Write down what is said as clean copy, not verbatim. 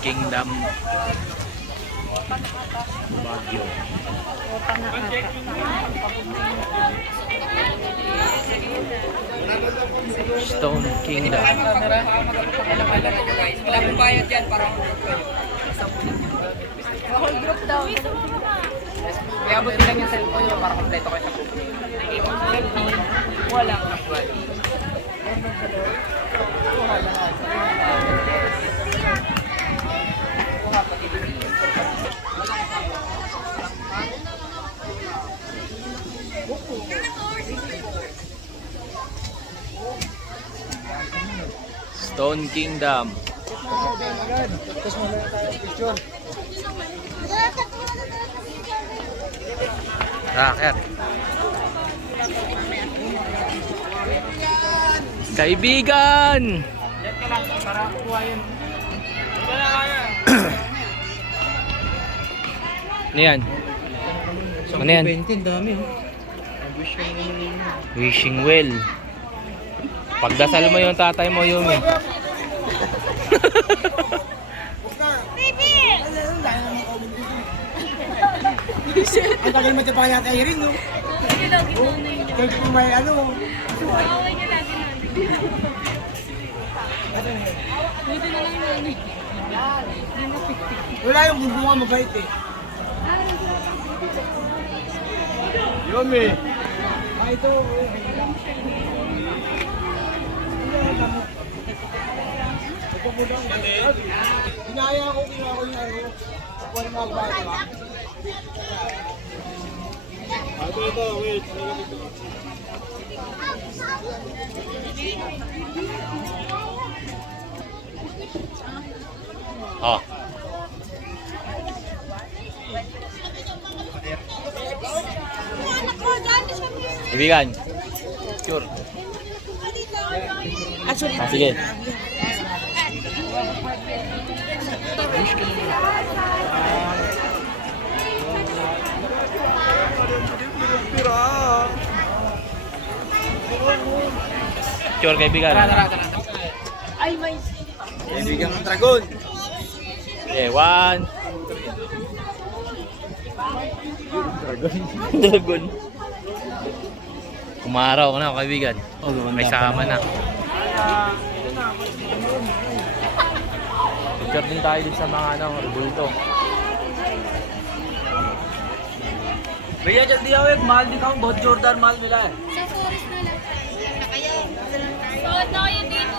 Kingdom Baguio. Stone Kingdom. Wala pong bayad yan, parang Whole group daw. kaya buti lang yung cellphone nyo para kompleto kayo sa group. Wala. Stone Kingdom. Raket. Kaibigan. Yan ka lang, para kuha yun. Ano yan? Ano yan? 20, dami oh. Wishing well. Pagdasal mo yung tatay mo, Yumi. Ang tagal mo pa yata i-ring, no? Hindi lagi na yun. Kahit kung may ano. Away niya lagi na. Dito na lang namin. Wala yung bunga mabait eh. Yumi. Ito. Inaya ko yung ano. Wala magbayad ba? Ito, wait. Oh. Kaibigan. Sure. Ah, sige. Sure, kaibigan. Ay, may Kaibigan ng dragon. Okay, one. Dragon. Umaraw ka na, kaibigan. May sama na. Picture din tayo din sa mga bulto. भैया जल्दी आओ एक माल दिखाऊं बहुत जोरदार माल मिला है sa forest na lang. Na kayo. So, no, yung dito.